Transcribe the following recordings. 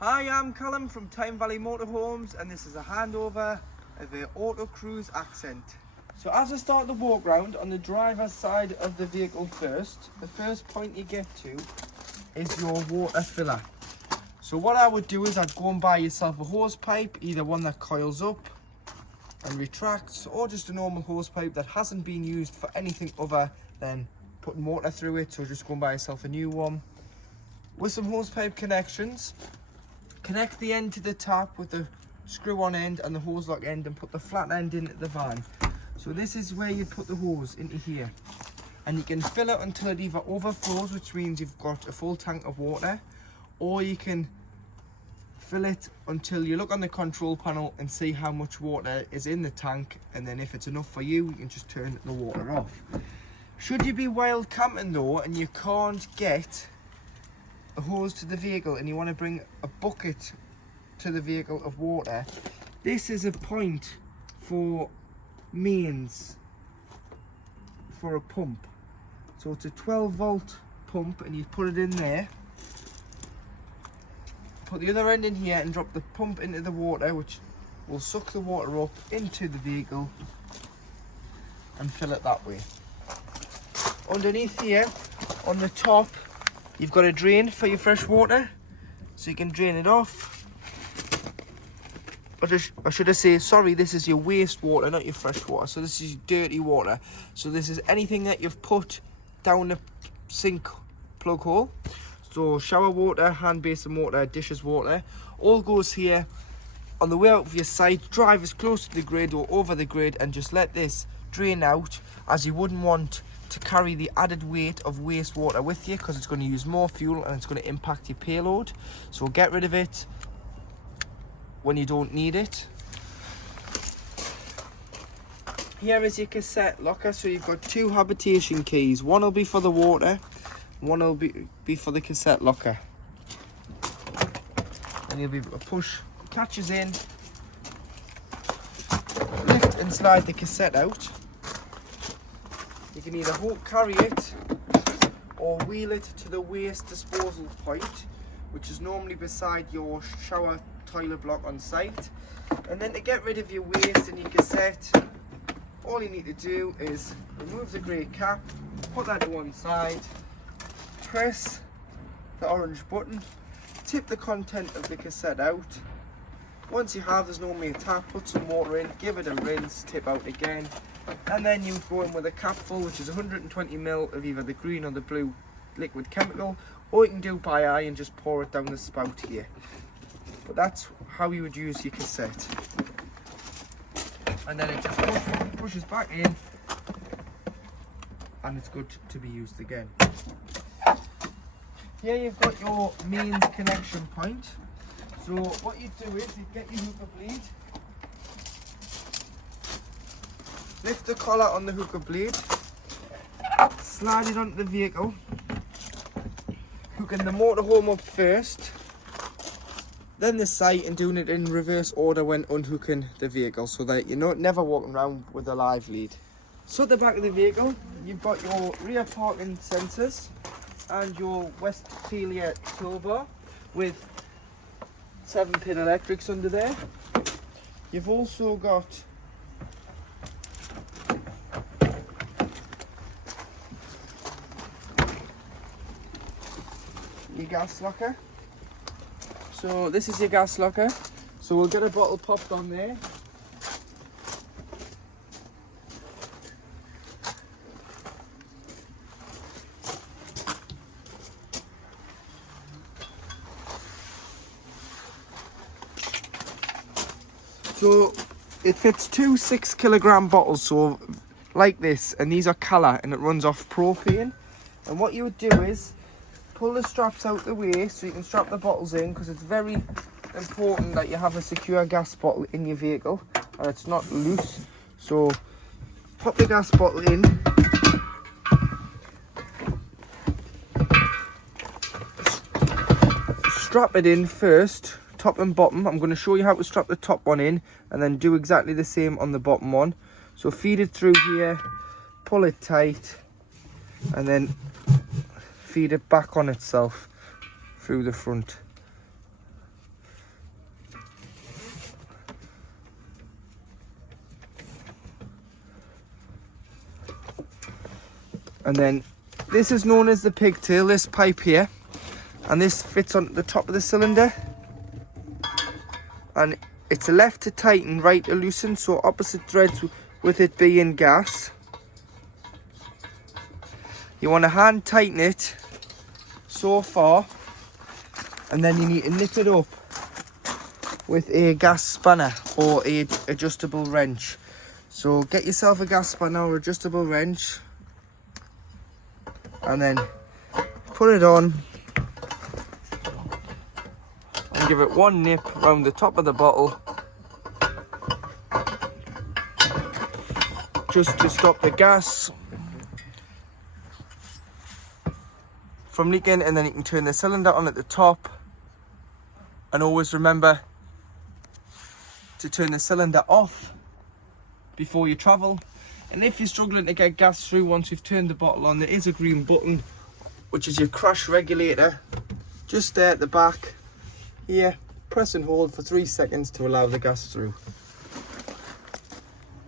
Hi, I'm Callum from Tyne Valley Motorhomes, and this is a handover of the Autocruise Accent. So as I start the walk round on the driver's side of the vehicle first, the first point you get to is your water filler. So what I would do is I'd go and buy yourself a hose pipe, either one that coils up and retracts, or just a normal hose pipe that hasn't been used for anything other than putting water through it. So just go and buy yourself a new one. With some hose pipe connections, connect the end to the tap with the screw on end and the hose lock end, and put the flat end into the van. So this is where you put the hose into here, and you can fill it until it either overflows, which means you've got a full tank of water, or you can fill it until you look on the control panel and see how much water is in the tank, and then if it's enough for you, you can just turn the water off. Should you be wild camping though and you can't get a hose to the vehicle and you want to bring a bucket to the vehicle of water, this is a point for mains for a pump. So it's a 12-volt pump, and you put it in there, put the other end in here and drop the pump into the water, which will suck the water up into the vehicle and fill it that way. Underneath here on the top, you've got a drain for your fresh water, so you can drain it off. Or should I say, sorry, this is your wastewater, not your fresh water. So this is dirty water. So this is anything that you've put down the sink plug hole. So shower water, hand basin water, dishes water, all goes here. On the way out of your site, drive as close to the grid or over the grid and just let this drain out, as you wouldn't want to carry the added weight of wastewater with you, because it's going to use more fuel and it's going to impact your payload. So get rid of it when you don't need it. Here is your cassette locker. So you've got two habitation keys. One will be for the water, one will be for the cassette locker. And you'll be able to push catches in, lift and slide the cassette out. You can either carry it or wheel it to the waste disposal point, which is normally beside your shower toilet block on site. And then to get rid of your waste and your cassette, all you need to do is remove the grey cap, put that to one side, press the orange button, tip the content of the cassette out. Once you have, there's normally a tap, put some water in, give it a rinse, tip out again, and then you go in with a cap full, which is 120 ml of either the green or the blue liquid chemical, or you can do by eye and just pour it down the spout here. But that's how you would use your cassette. And then it just pushes back in, and it's good to be used again. Here you've got your mains connection point. So what you do is you get your hooker bleed, lift the collar on the hooker blade, slide it onto the vehicle, hooking the motorhome up first, then the sight, and doing it in reverse order when unhooking the vehicle, so that you're never walking around with a live lead. So at the back of the vehicle, you've got your rear parking sensors and your Westphalia toolbar with 7-pin electrics under there. You've also got your gas locker. So this is your gas locker. So we'll get a bottle popped on there. So it fits two 6-kilogram bottles, so like this, and these are colour, and it runs off propane. And what you would do is pull the straps out the way so you can strap the bottles in, because it's very important that you have a secure gas bottle in your vehicle and it's not loose. So pop the gas bottle in, strap it in first, top and bottom. I'm going to show you how to strap the top one in and then do exactly the same on the bottom one. So feed it through here, pull it tight, and then feed it back on itself through the front. And then this is known as the pigtail, this pipe here, and this fits on the top of the cylinder, and it's left to tighten, right to loosen, so opposite threads with it being gas. You want to hand tighten it so far, and then you need to knit it up with a gas spanner or a adjustable wrench. So get yourself a gas spanner or adjustable wrench, and then put it on and give it one nip around the top of the bottle, just to stop the gas from leaking. And then you can turn the cylinder on at the top, and always remember to turn the cylinder off before you travel. And if you're struggling to get gas through once you've turned the bottle on, there is a green button which is your crash regulator, just there at the back here. Press and hold for 3 seconds to allow the gas through.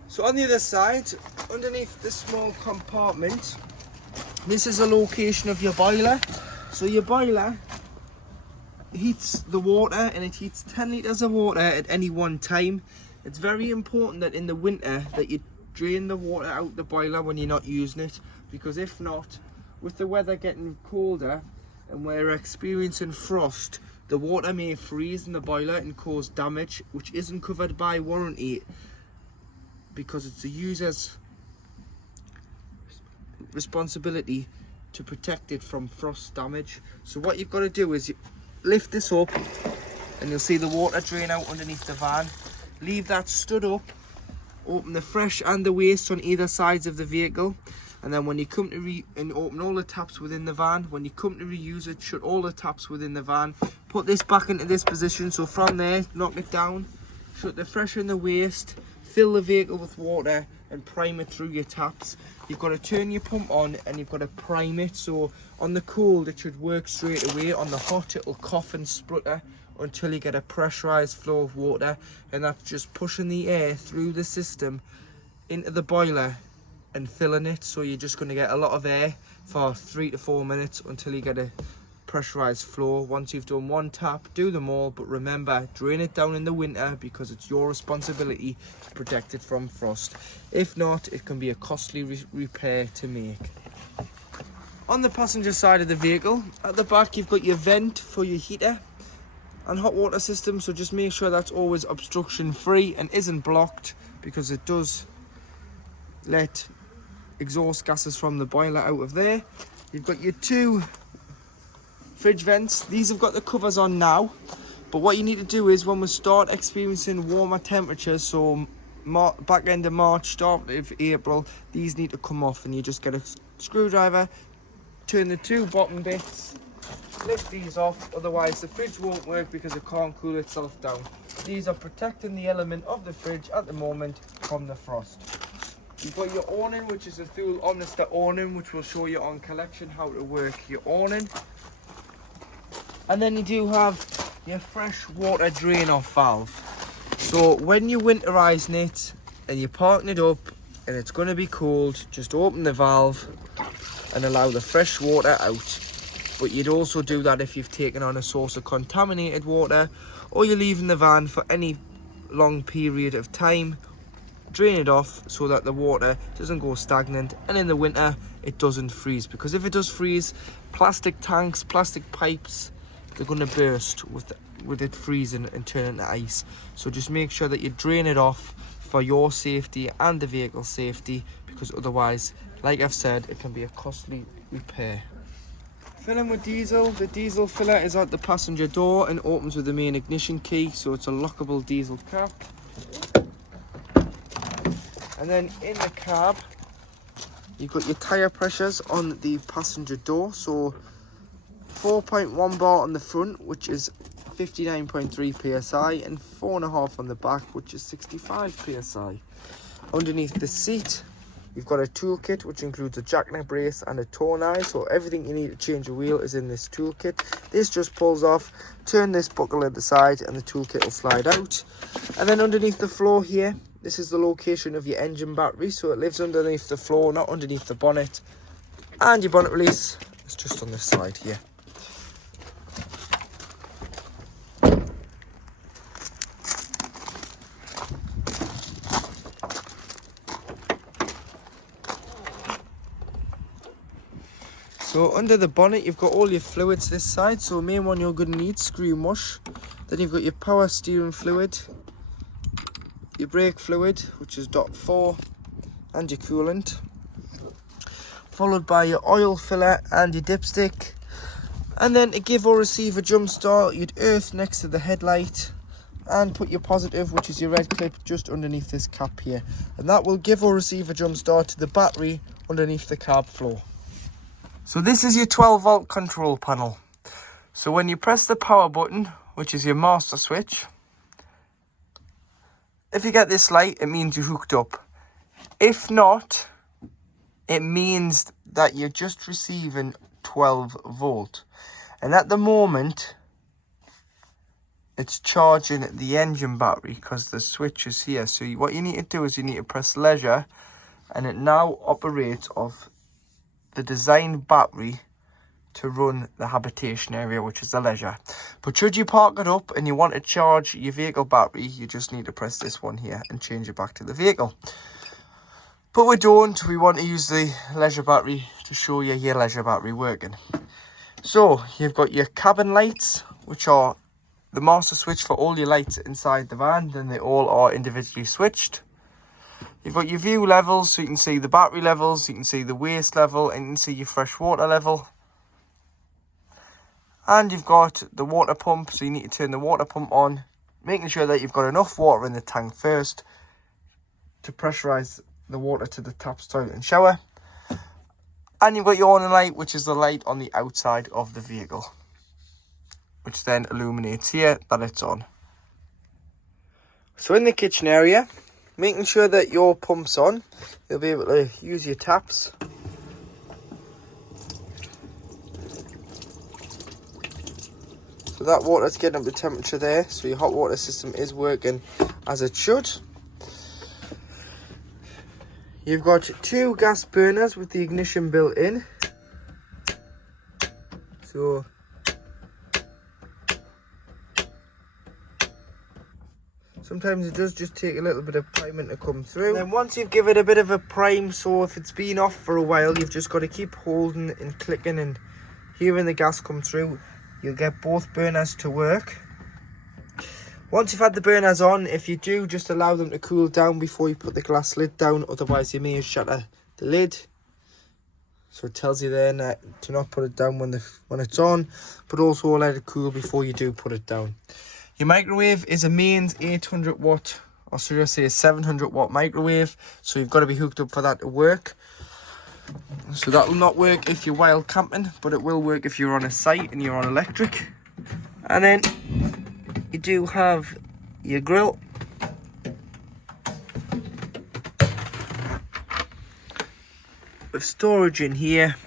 So on the other side, underneath this small compartment, this is a location of your boiler. So your boiler heats the water, and it heats 10 litres of water at any one time. It's very important that in the winter that you drain the water out the boiler when you're not using it, because if not, with the weather getting colder and we're experiencing frost, the water may freeze in the boiler and cause damage which isn't covered by warranty, because it's the user's responsibility to protect it from frost damage. So what you've got to do is you lift this up, and you'll see the water drain out underneath the van. Leave that stood up, open the fresh and the waste on either sides of the vehicle, and then when you come to and open all the taps within the van. When you come to reuse it, shut all the taps within the van, put this back into this position. So from there, knock it down, shut the fresh and the waste, fill the vehicle with water, and prime it through your taps. You've got to turn your pump on, and you've got to prime it. So on the cold it should work straight away. On the hot it'll cough and splutter until you get a pressurized flow of water, and that's just pushing the air through the system into the boiler and filling it. So you're just going to get a lot of air for 3 to 4 minutes until you get a pressurized flow. Once you've done one tap, do them all, but remember, drain it down in the winter, because it's your responsibility to protect it from frost. If not, it can be a costly repair to make. On the passenger side of the vehicle, at the back you've got your vent for your heater and hot water system, so just make sure that's always obstruction free and isn't blocked, because it does let exhaust gases from the boiler out of there. You've got your 2 fridge vents. These have got the covers on now, but what you need to do is when we start experiencing warmer temperatures, so back end of March, start of April, these need to come off, and you just get a screwdriver, turn the 2 bottom bits, lift these off, otherwise the fridge won't work because it can't cool itself down. These are protecting the element of the fridge at the moment from the frost. You've got your awning, which is a full Omnister awning, which will show you on collection how to work your awning. And then you do have your fresh water drain off valve. So when you're winterizing it and you're parking it up and it's going to be cold, just open the valve and allow the fresh water out. But you'd also do that if you've taken on a source of contaminated water, or you're leaving the van for any long period of time. Drain it off so that the water doesn't go stagnant, and in the winter it doesn't freeze, because if it does freeze, plastic tanks, plastic pipes, they're going to burst with it freezing and turning to ice. So just make sure that you drain it off for your safety and the vehicle safety, because otherwise, like I've said, it can be a costly repair. Filling with diesel. The diesel filler is at the passenger door and opens with the main ignition key, so it's a lockable diesel cap. And then in the cab, you've got your tyre pressures on the passenger door. So 4.1 bar on the front, which is 59.3 psi, and 4.5 on the back, which is 65 psi. Underneath the seat, you've got a toolkit, which includes a jackknife brace and a tow knife. So everything you need to change a wheel is in this toolkit. This just pulls off, turn this buckle at the side, and the toolkit will slide out. And then underneath the floor here, this is the location of your engine battery, so it lives underneath the floor, not underneath the bonnet. And your bonnet release is just on this side here. So under the bonnet, you've got all your fluids this side. So main one you're going to need, screw and wash. Then you've got your power steering fluid, your brake fluid, which is .4, and your coolant. Followed by your oil filler and your dipstick. And then to give or receive a jump start, you'd earth next to the headlight and put your positive, which is your red clip, just underneath this cap here. And that will give or receive a jump start to the battery underneath the carb floor. So this is your 12 volt control panel. So when you press the power button, which is your master switch, if you get this light, it means you're hooked up. If not, it means that you're just receiving 12 volt. And at the moment, it's charging the engine battery because the switch is here. So what you need to do is you need to press leisure, and it now operates off the design battery to run the habitation area, which is the leisure. But should you park it up and you want to charge your vehicle battery, you just need to press this one here and change it back to the vehicle. But we don't, we want to use the leisure battery to show you your leisure battery working. So you've got your cabin lights, which are the master switch for all your lights inside the van, then they all are individually switched. You've got your view levels, so you can see the battery levels, you can see the waste level, and you can see your fresh water level. And you've got the water pump, so you need to turn the water pump on, making sure that you've got enough water in the tank first to pressurise the water to the taps, toilet and shower. And you've got your awning light, which is the light on the outside of the vehicle, which then illuminates here that it's on. So in the kitchen area, making sure that your pump's on, you'll be able to use your taps. So that water's getting up the temperature there, so your hot water system is working as it should. You've got 2 gas burners with the ignition built in. So sometimes it does just take a little bit of priming to come through. And then once you've given it a bit of a prime, so if it's been off for a while, you've just got to keep holding and clicking and hearing the gas come through. You'll get both burners to work. Once you've had the burners on, if you do, just allow them to cool down before you put the glass lid down, otherwise you may shatter the lid. So it tells you there to not put it down when it's on, but also let it cool before you do put it down. Your microwave is a mains 800 watt, or should I say a 700 watt microwave, so you've got to be hooked up for that to work. So that will not work if you're wild camping, but it will work if you're on a site and you're on electric. And then you do have your grill. With storage in here.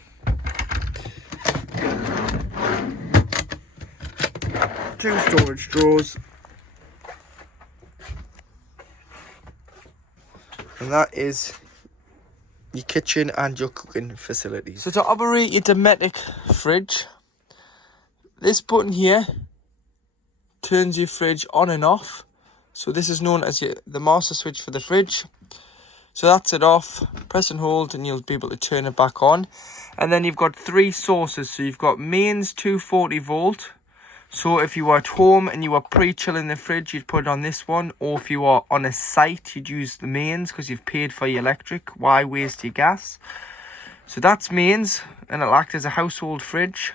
Two storage drawers. And that is your kitchen and your cooking facilities. So to operate your Dometic fridge, this button here turns your fridge on and off. So this is known as the master switch for the fridge. So that's it off, press and hold and you'll be able to turn it back on. And then you've got 3 sources. So you've got mains 240 volt. So if you were at home and you were pre-chilling the fridge, you'd put it on this one. Or if you are on a site, you'd use the mains because you've paid for your electric. Why waste your gas? So that's mains and it'll act as a household fridge.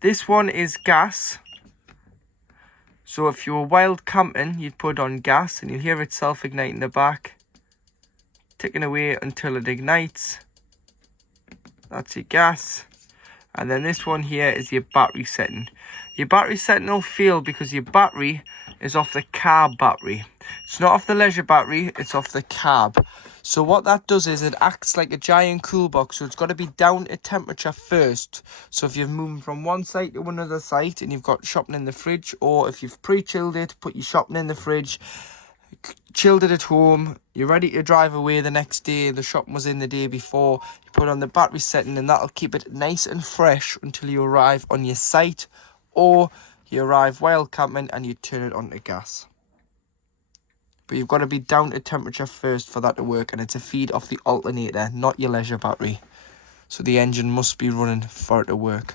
This one is gas. So if you were wild camping, you'd put it on gas and you'll hear it self-ignite in the back, ticking away until it ignites. That's your gas. And then this one here is your battery setting. Your battery setting will fail because your battery is off the carb battery. It's not off the leisure battery, it's off the carb. So what that does is it acts like a giant cool box. So it's got to be down at temperature first. So if you're moving from one site to another site and you've got shopping in the fridge, or if you've pre-chilled it, put your shopping in the fridge, chilled it at home, you're ready to drive away the next day, the shopping was in the day before, you put on the battery setting and that'll keep it nice and fresh until you arrive on your site, or you arrive while camping and you turn it on to gas. But you've got to be down to temperature first for that to work, and it's a feed off the alternator, not your leisure battery. So the engine must be running for it to work.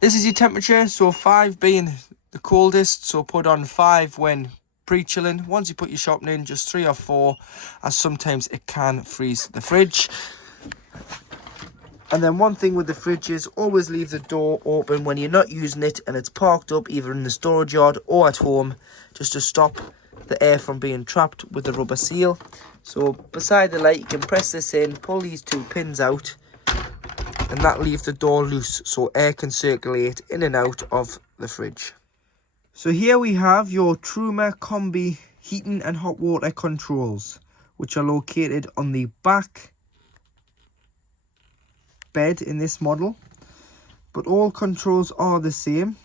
This is your temperature, so 5 being the coldest, so put on 5 when pre-chilling. Once you put your shopping in, just 3 or 4, as sometimes it can freeze the fridge. And then one thing with the fridge is always leave the door open when you're not using it and it's parked up either in the storage yard or at home, just to stop the air from being trapped with the rubber seal. So beside the light, you can press this in, pull these 2 pins out, and that leaves the door loose so air can circulate in and out of the fridge. So here we have your Truma Combi heating and hot water controls, which are located on the back bed in this model, but all controls are the same.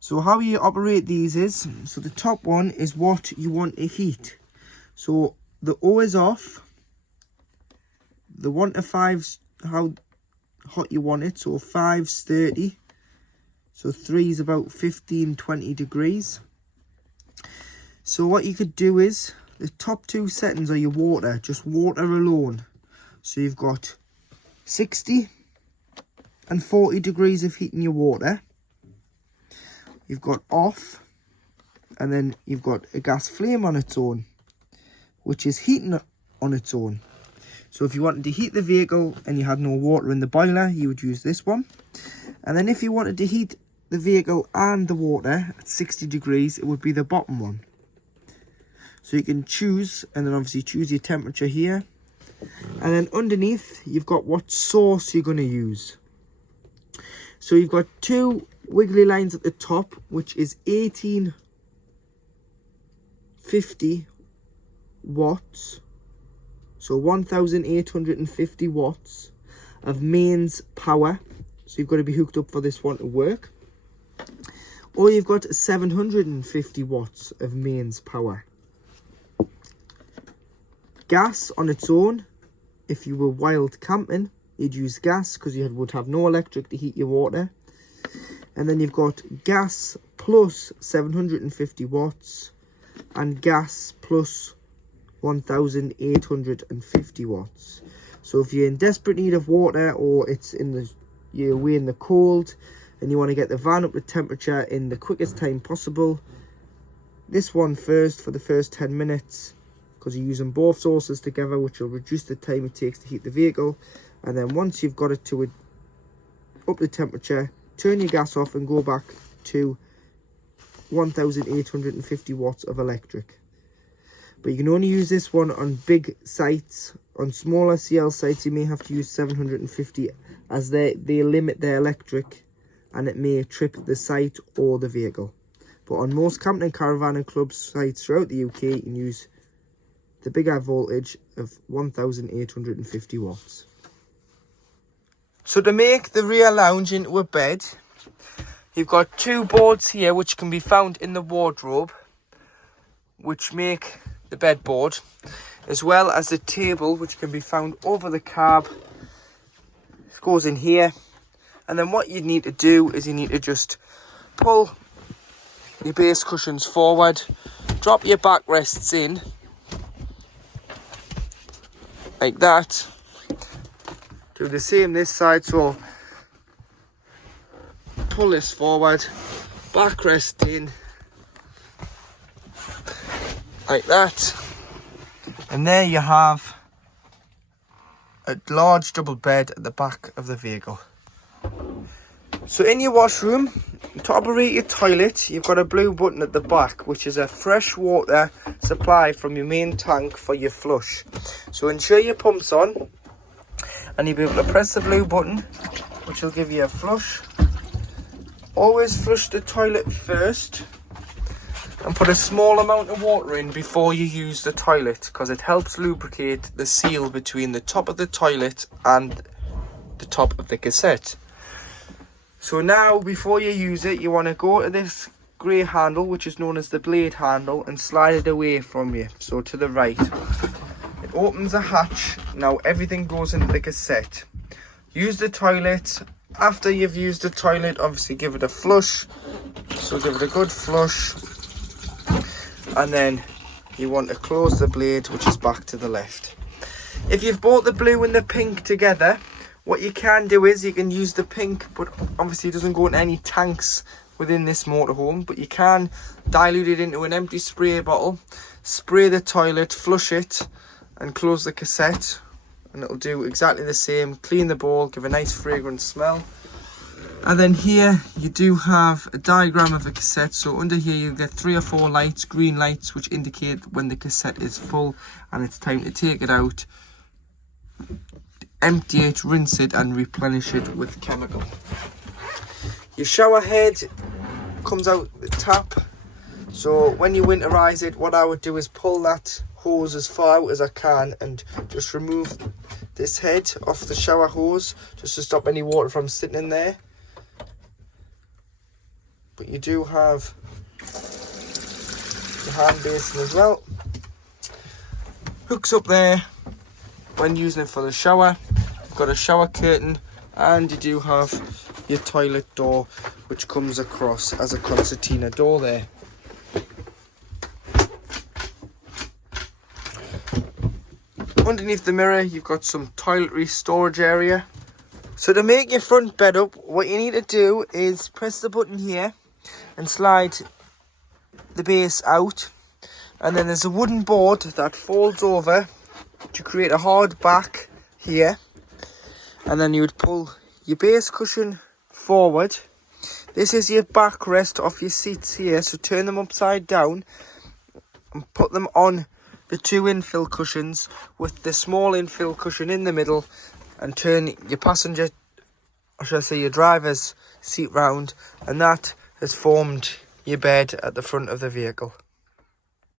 So how you operate these is, so the top one is what you want to heat. So the O is off, the 1 to 5's how hot you want it, so 5's 30, so 3 is about 15-20 degrees. So what you could do is, the top 2 settings are your water, just water alone. So you've got 60 and 40 degrees of heating your water. You've got off, and then you've got a gas flame on its own, which is heating on its own. So if you wanted to heat the vehicle and you had no water in the boiler, you would use this one. And then if you wanted to heat the vehicle and the water at 60 degrees, it would be the bottom one. So you can choose, and then obviously choose your temperature here. And then underneath, you've got what source you're going to use. So you've got 2 wiggly lines at the top, which is 1850 watts. So 1850 watts of mains power. So you've got to be hooked up for this one to work. Or you've got 750 watts of mains power. Gas on its own, if you were wild camping, you'd use gas because you would have no electric to heat your water. And then you've got gas plus 750 watts and gas plus 1850 watts. So if you're in desperate need of water, or it's you're away in the cold and you want to get the van up to temperature in the quickest time possible, this one first for the first 10 minutes, because you're using both sources together, which will reduce the time it takes to heat the vehicle. And then once you've got it to up the temperature, turn your gas off and go back to 1850 watts of electric. But you can only use this one on big sites. On smaller CL sites, you may have to use 750, as they limit their electric and it may trip the site or the vehicle. But on most camping and caravan and club sites throughout the UK, you can use the bigger voltage of 1850 watts. So to make the rear lounge into a bed, you've got 2 boards here which can be found in the wardrobe, which make the bed board, as well as the table which can be found over the cab. It goes in here, and then what you need to do is you need to just pull your base cushions forward, drop your backrests in like that. Do the same this side, so pull this forward, backrest in like that, and there you have a large double bed at the back of the vehicle. So in your washroom, to operate your toilet, you've got a blue button at the back, which is a fresh water supply from your main tank for your flush. So ensure your pump's on, and you'll be able to press the blue button, which will give you a flush. Always flush the toilet first, and put a small amount of water in before you use the toilet, because it helps lubricate the seal between the top of the toilet and the top of the cassette. So now, before you use it, you want to go to this grey handle, which is known as the blade handle, and slide it away from you, so to the right. It opens a hatch. Now everything goes into the cassette. Use the toilet. After you've used the toilet, obviously give it a flush. So give it a good flush. And then you want to close the blade, which is back to the left. If you've bought the blue and the pink together, what you can do is you can use the pink, but obviously it doesn't go in any tanks within this motorhome, but you can dilute it into an empty spray bottle, spray the toilet, flush it, and close the cassette, and it'll do exactly the same. Clean the bowl, give a nice fragrant smell. And then here you do have a diagram of a cassette. So under here you get 3 or 4 lights, green lights, which indicate when the cassette is full and it's time to take it out, empty it, rinse it, and replenish it with chemical. Your shower head comes out the tap. So when you winterize it, what I would do is pull that hose as far out as I can and just remove this head off the shower hose, just to stop any water from sitting in there. But you do have the hand basin as well. Hooks up there when using it for the shower. You've got a shower curtain, and you do have your toilet door, which comes across as a concertina door there. Underneath the mirror you've got some toiletry storage area. So to make your front bed up, what you need to do is press the button here and slide the base out, and then there's a wooden board that folds over to create a hard back here, and then you would pull your base cushion forward. This is your backrest of your seats here, so turn them upside down and put them on the 2 infill cushions with the small infill cushion in the middle, and turn your passenger, or should I say your driver's seat round, and that has formed your bed at the front of the vehicle.